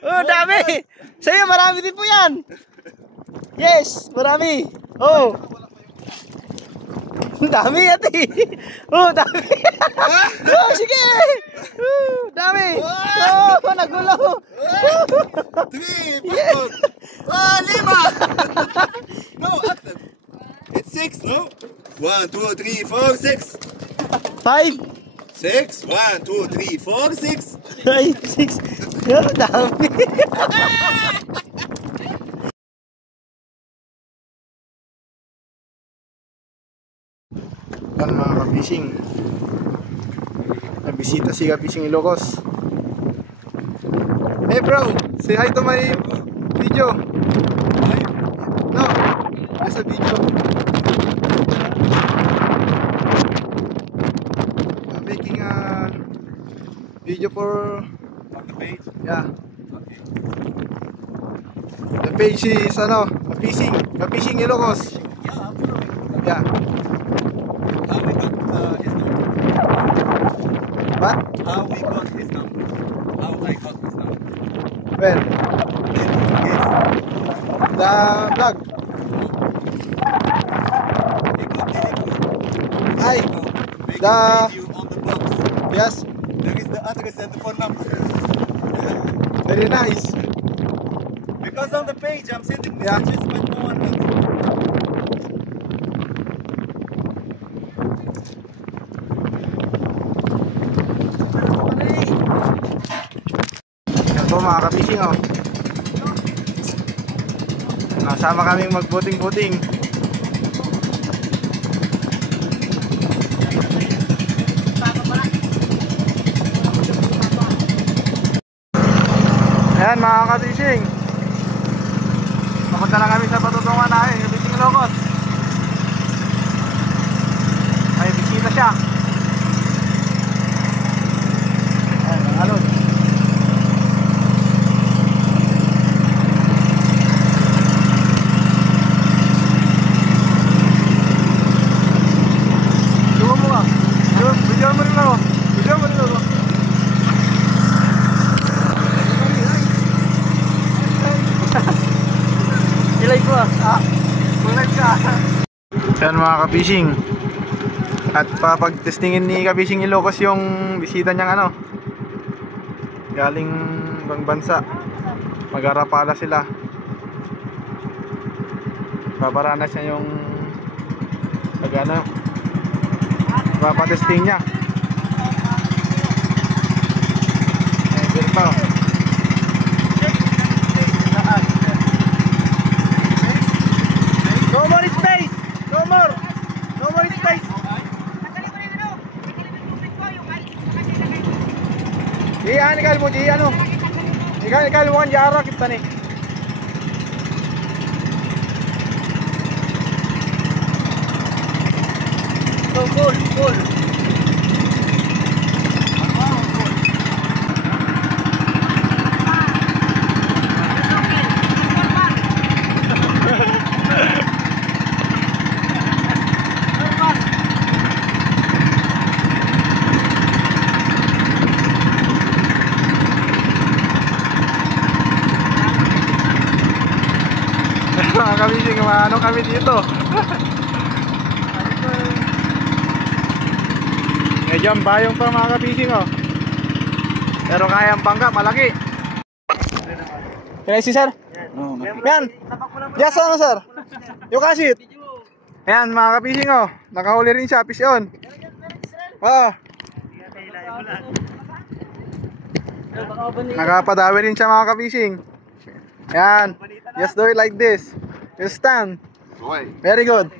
Oh, dami! Sa'yo, marami din po yan! Yes, marami! Oh! Dami ati! Oh, dami! Oh, sige! Oh, dami! Oh, nagulo! 3, 4, 5! No, it's 6, no? 1, 2, 3, 4, 6. 5! 6, 1, 2, 3, 4, 6. 6! Oh, dami! Yan mga ka-fishing, nagbisita si ka-fishing Ilocos. Hey bro, say hi to my video. No, there's a video. I'm making a video for On the page? yeah. The page is ka-fishing Ilocos. Yeah. How we got his number? What? How we got his number? How I got his number? Well, Yes. the vlog. He got delivery. Hi. Make The a video on the box. yes, There is the address and the phone number. very nice. Because on the page I'm sending Yeah. messages but no one else. Yan po mga ka-fishing oh. Nasama kaming magbuting-buting. Ayan mga ka-fishing, papunta na kami sa patutungan namin, yung Fishing Ilocos. Ay, bisita siya. Ayan, ang alon. Tuwa mo ka. Video mo rin ako. Video mo rin ako. Ilay ko ah. Kulag ka. Yan mga ka-fishing, at papag-testingin ni ka-fishing Ilocos yung bisita niyang ano, galing ibang bansa. Mag-arapala sila. Paparanas niya yung pag-ano, papatesting niya. Eh, pero pa no more space! No more! No more space! Iyan, ikal mo, di ano? Ikal mo kan jara kita nih. Full. Mga ka-fishing, ano kami dito. Medyo ang bayong pa mga ka-fishing oh. Pero kaya ang bangka, malaki. Can I see sir? No, no. Yan! Yes ano sir? You catch it? Ayan mga ka-fishing oh. Nakahuli rin siya, fish on. Oh. Nakapadawi rin siya mga ka-fishing. Yan. Just do it like this. You stand. Wait. Very good.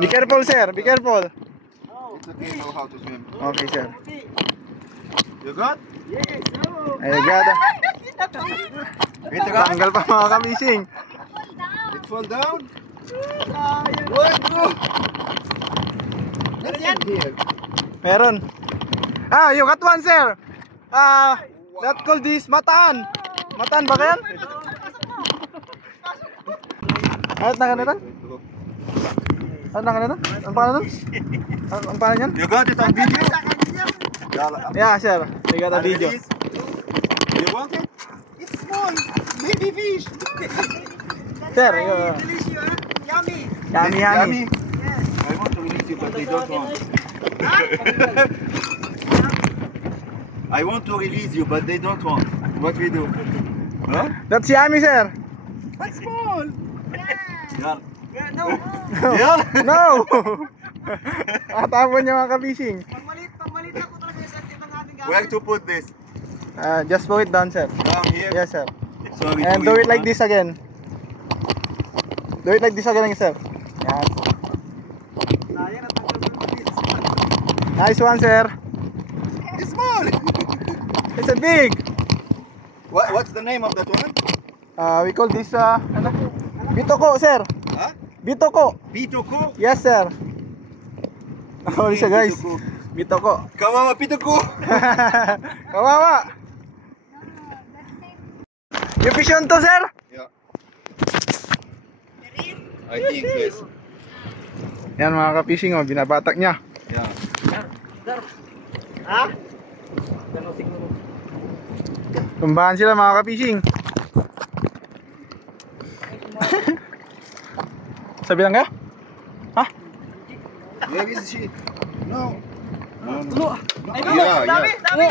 Be careful sir, be careful. It's okay, know how to swim. Okay sir. You got? Ay gada. Wait, you got? Tanggal pa mga ka-fishing. It fall down? What, bro? Here. Meron. Ah, you got one sir. That called this mataan. Mataan ba yan? Ano na ganito? Ano na ganito? Ang pangalan nun? Ang pangalan yan? You got it on video? Yeah sir, we got a video. You want it? It's small, baby fish. Sir, Yummy. yummy. I want to release you, but they don't want. I want to release you, but they don't want. What we do? Huh? That's yummy, sir. That's small. Yeah. Yeah, no. Yeah. No! Atapon niya mga kabising. Pagmalit na po talaga yung sakit ng ating gamit. Where to put this? Just put it down, sir. Down here. Yes, sir. Sorry. And do it like this again. Do it like this again, sir. Yan. Sayang, natanggal ko yung bilis. Nice one, sir. It's small. It's a big. What's the name of that one? We call this, ano? Bitoko, sir. Huh? Bitoko. Pitoko. Yes, sir. Oh, siya, guys. Bitoko. Kawawa pitoko. Kawawa. You fish on to, sir? Yeah. I think yes. Yan mga ka-fishing, oh, binabatak niya. Yeah. Ha? Tumbahan sila mga ka-fishing. Sabi lang ka? Ha? Where is she? No. Ay, Yeah, dami, yeah. dami.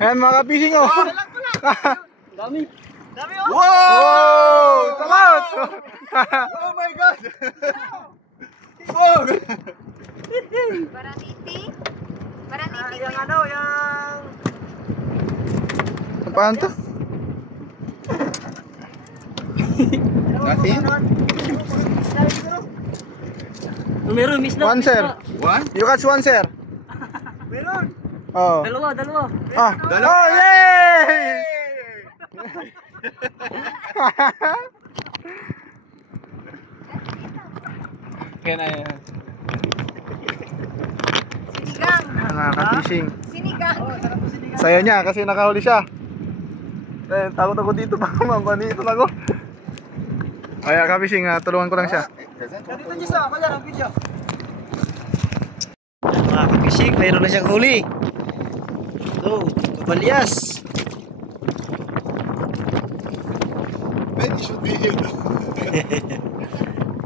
Ayan mga ka-fishing, oh. Dami. Dami, oh. Wow! Salamat! Oh my God! Oh! Baraniti? Yung ano, yung... Paano to? Nothing? Meron, miss na. One, sir. One? You catch one, sir. Meron. Oh. Dalawa. Ah. Dalawa. Oh, yay! Kaya na yan. Sinigang. Mga ka-fishing. Sinigang. Sayo niya kasi nakahuli siya. Takot ako dito baka mamanitan ako. Kaya ka-fishing, tulungan ko lang siya. Dito niyo sa, ako yan ang video. Mga kapising, mayroon na siyang huli. Ito, kabalyas. Maybe you should be here.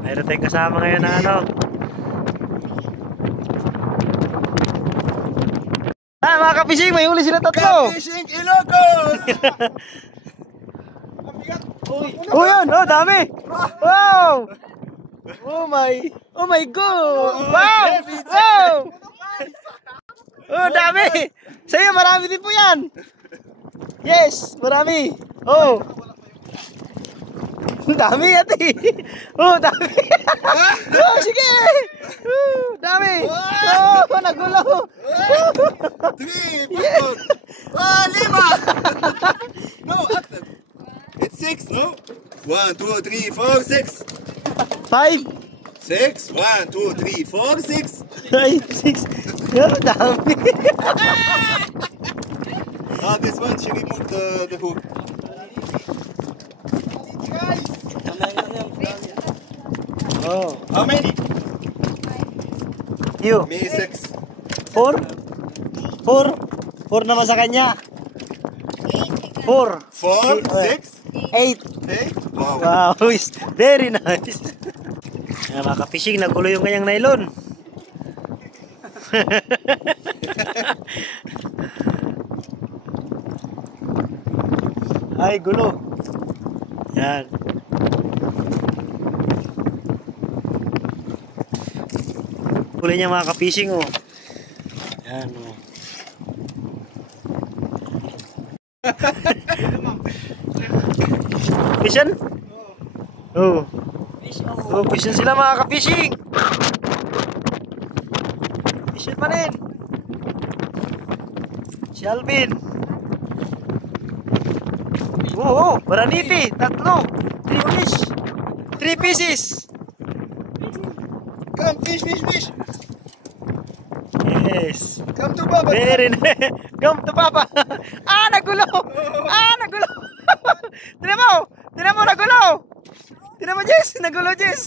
Mayroon tayong kasama ngayon na ano. Mga kapising, may huli sila tatlo. Fishing Ilocos! Oh yan, oh dami. Wow. Oh my god. Wow. Wow. Oh dami. Sa'yo marami din po yan. Yes, marami. Oh. Dami ate. Oh, dami. Oh, sige. Oh, dami. Oh, nagulo. 3, 4, lima! No, it's 6, no? 1, 2, 3, 4, 6. 5, 6, 1, 2, 3, 4, 6. 5, 6. Oh, dami. This one, she removed the hook. Oh, How many? you. Me 6. 4? 4 naman sa kanya. 4, 4, 8. 6, 8. Wow. Wow, is very nice. Yan, mga ka-fishing, nagulo yung kanyang nylon. Ay, gulo. Yan. Huli niya mga ka-fishing, oh. Yan, oh. Fishing? Oh. Oh, fishing sila mga ka-fishing. Fishing pa rin. Si Alvin. Oh, baraniti. 3. 3 fish. 3 pieces. Come, fish. Yes. Come to Baba. Very nice. Come to Papa. Nagulo. Nagulo. Tinan mo, nagulo. Tinan mo, Jess. Nagulo, Jess.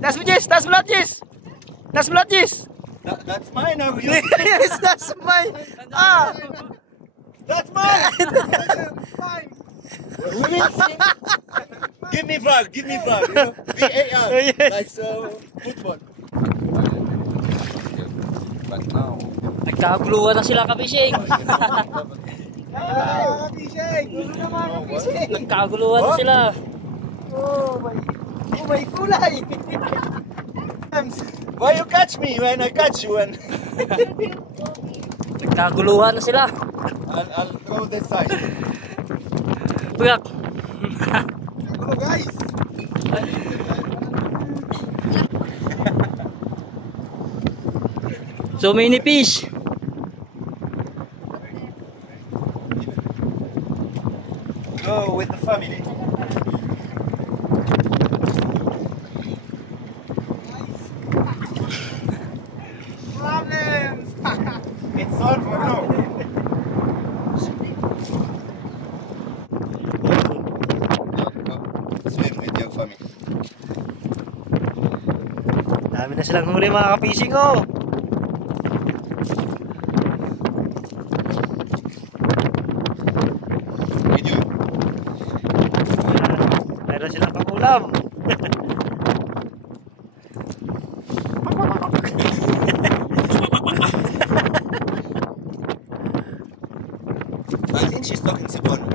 Tas mo, Jess. Tas mo lahat, Jess. Tas mo lahat, Jess. That's mine, are you? Yes, that's mine. That's mine! minutes. Give me VAR, you know? VAR, Oh, yes. like football. But now, Nagkaguluhan na sila kabising. Kabising! Gulo naman, kabising! Nagkaguluhan na sila. Oh, may kulay! Why you catch me when I catch you? And Nagkaguluhan na sila. I'll throw this side. Bugak. Hello guys! So many fish. Go with the family. Problems! It's all for now. Swim with your family. Dami na silang huli mga kapising oh! With you. Meron silang pangulam! I think she's talking Cebuano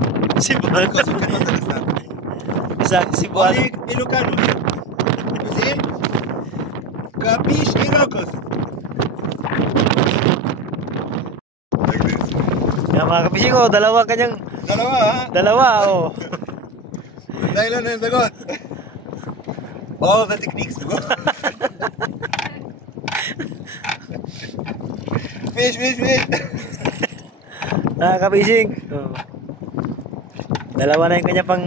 Si Buwan. because you cannot understand. Si Buwan. Only Ilocano. You see? Capiche Ilocos. Like this. Yan mga kapising oh, dalawa kanyang... Dalawa ha? Dalawa oh! Dahil na yung sagot. All the techniques to go. Fish. Mga kapising! Oh. Dalawa na yung kanya pang...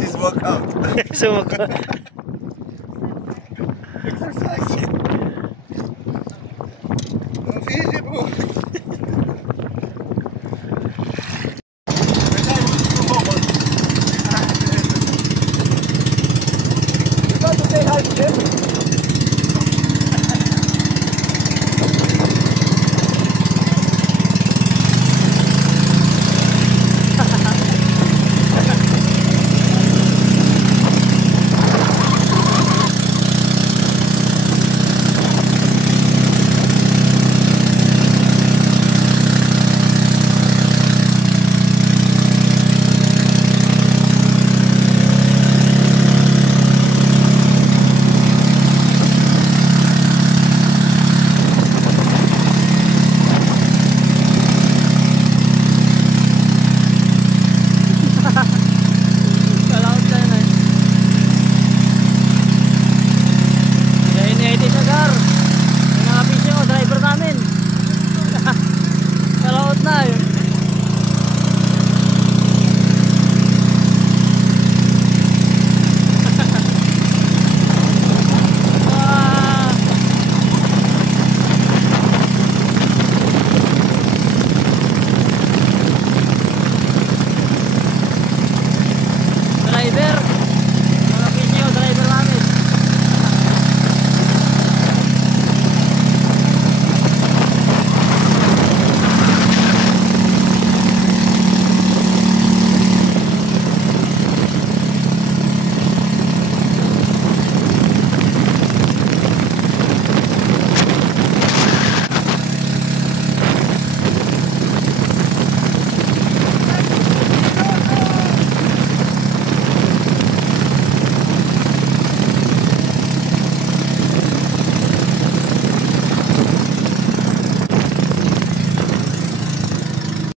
This is workout. Sumuko. Exercise.